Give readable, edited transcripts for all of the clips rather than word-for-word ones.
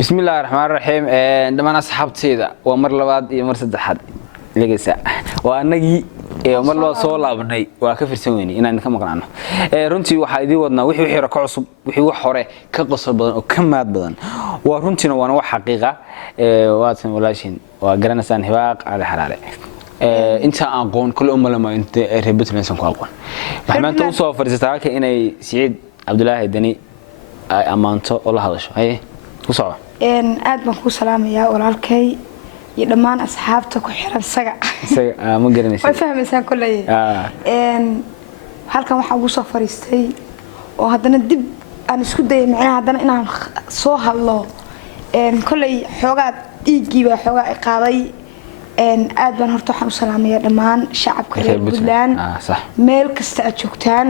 بسم الله الرحمن الرحيم دمان أصحابتيدا ومر لباد iyo mar saddexaad leegaysa waa anagi mar loo soo laabnay waa ka firsanweynay inaan ka maqnaano runtii waxa idii wadnaa wixii ka cusub wixii wax hore ka qosol badan oo ka maad badan waa runtiina waana wax xaqiiqa waatan walaashin waa garanaysan hibaaq ala xalaale inta aan qoon kul ummalama inta reebtuleensan ku aqoon waxaan u soo fariisatay inay Saciid Cabdullaahi Dani ay amaanto oo la hadasho haye ku soo aad baan ku salaamayaa walaalkay iyo dhamaan asxaabta ku xiran saga ma garanaysid way fahmaysan kulay halkan waxa ugu soo fariistay oo haddana dib aan isku dayay macnaha haddana inaan soo hadlo kulay xogaad dhiigiiba xogaa ay qaaday aad baan horta waxaan u salaamayaa dhamaan shacabka reer Puntland meel kasta aad joogtaan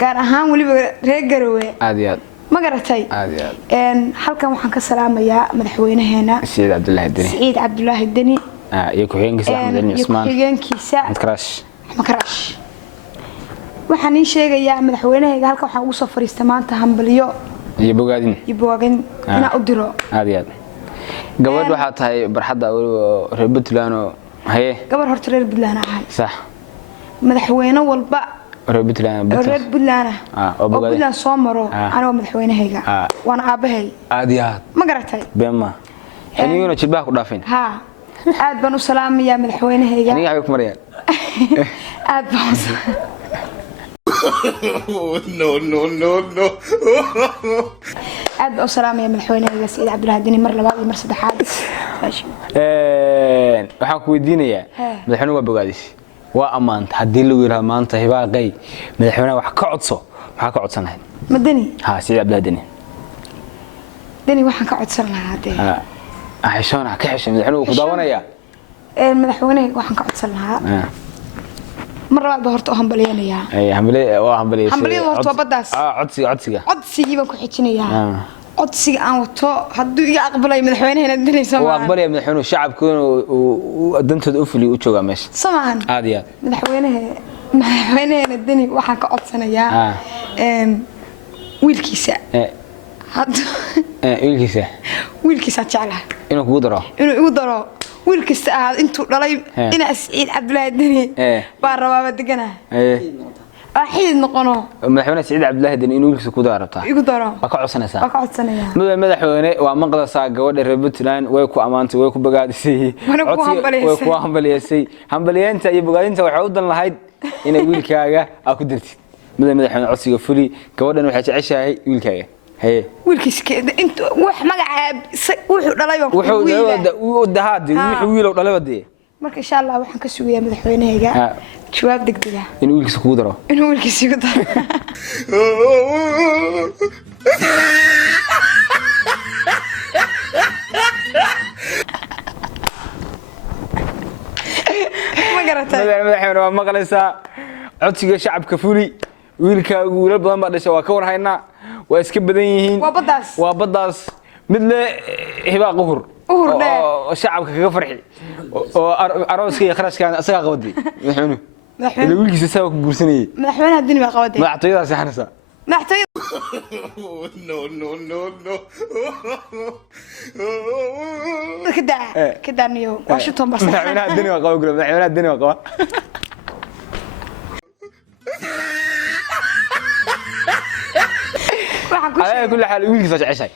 gaar ahaan waliba reer Garowe aad iyo aad ما قرأتي halkan waxaan ka salaamayaa madaxweynaheena Saciid Cabdullaahi Dani يكوهينكيسا أحمد بن عثمان يكوهينكيسا مكراش waxaan ii sheegayaa madaxweynaheega halka waxaan ugu soo fariistay maanta hambalyo يبوغادين ina u diro aad iyo aad gabadh waxa tahay barxada reer Puntland oo haye gabar horta reer Puntland ahay sax madaxweyne walba reer Puntland oo Puntland soo maro aniga madaxweynahayga waan aabahay aad iyo aad ma garatay beema aniguna jilbaha ku dhaafin ha aad baan u salaamayaa madaxweynahayga aniga ay ku marayaan aad baan no aad baan u salaamayaa madaxweynahayga Saciid Cabdullaahi Dani mar labaad iyo mar saddexaad waxaan ku weydiinayaa madaxweynuhu waa bogaadis waa amaanta hadii lagu yiraahdo maanta hibaaqay madaxweynaha wax ka codso waxa ka codsanahay madani ha Saciid Cabdullaahi Dani waxaan ka codsan lahaa hadee ahshana ka xishay madaxweynuhu ku daawanaya madaxweynaha waxaan ka codsan lahaa mar labaad horta hambalyeynaya hambalyeeyay horta badaas codsiga baan ku xijinayaa codsiga aan wato haduu iga aqbalay madaxweynaheena Dani waa aqbalay madaxweynuhu shacabkuna uu dantooda u fuliyo u jooga meesha samaan aad iyo madaxweynaheena Dani waxaan ka codsanayaa wiilkiisa wiilkiisa jeclaha inuu kugu daro wiilkiisa aad intuu dhalay ina Saciid Cabdullaahi Dani baa rabaa degana أحيد نقنو مدحونا سعيد عبد الله دين إنه يلبس كودا ربطه يقدره أقعد سنة مدحونا ومقدر ساق جواد الربطلان ويكو أمانته ويكو بقادسي ويكو همبليسي همبلي أنت يبقى أنت وحوضا لهاي إن يقول كاجا أكو درتي مدحونا عصي وفلي جواد إنه حتى عشاء يقول كاجا هي ويلكيس كده أنت وح مقع وح ودهاد ويل ولا بدي marka insha Allah waxaan ka sugayaa madaxweynahayga jawaab degdeg ah inuu wiilkiisa ku daro ma garatay madaxweyne waa maqlaysaa codsiga shacabka fuli wiilkaagu wiilal badan baa dhashay waa ka warhaynaa waa iska badan yihiin waa badaas mid le hibaaq uhur shacabka kaga farxi oo arooska iyo kharashkan asaga qabadi madaxweynuhu wiilkiisa sabab ku guursanayay madaxweynaha Dani baa qabaday madaxtooyada saxanaysa كده نيو واشنطن بس مدحونا الدنيا قوي مدحونا الدنيا قوي على كل حال ويلك فاش عشاي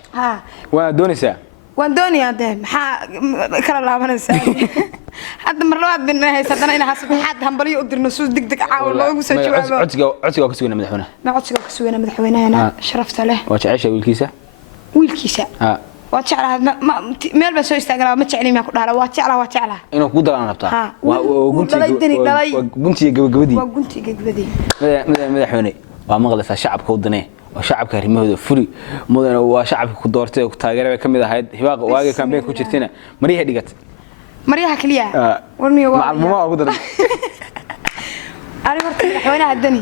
وانا دونيسا وندوني هذا كلا لابنسا هذا مرات بين هيسدنا إن حسب حد همبلي يقدر نسوس دق عاول لو يسوي جواب عدسك كسوينا مدحونا ما عدسك كسوينا مدحونا هنا شرفت له وتعيش ويلكيسا وتعلى ميل بس استغرا ما تعلم يا كدار وتعلى إنه قدر أنا بتاع وقنتي جبدي مدحوني ومغلس الشعب كودناه وشعب كريمه فري مدن وشعب كدورته تاgeerada kamid ahayd hibaaq waagi campaign ku jirtina mariyaha dhigat mariyaha kaliya warniyo macluumaad ugu daray ari horta madaxweynaha Dani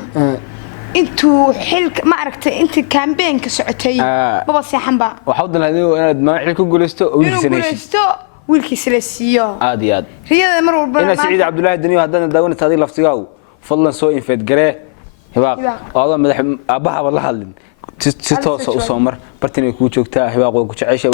intuu xilka ma aragtay intii campaign ka socotay baba seexanba waxa uu dalhaday inaad ma xil ku guuleysto oo wiilkiisa la siiyo aad iyo aad riyada mar walba ina Saciid Cabdullaahi Dani hadana daawanta hadii laftigaagu fadlan soo infeed garee hibaaq oo madax abaha wala hadlin si toos oo soo mar bartay ku joogtaa hibaaq oo ku jeceshay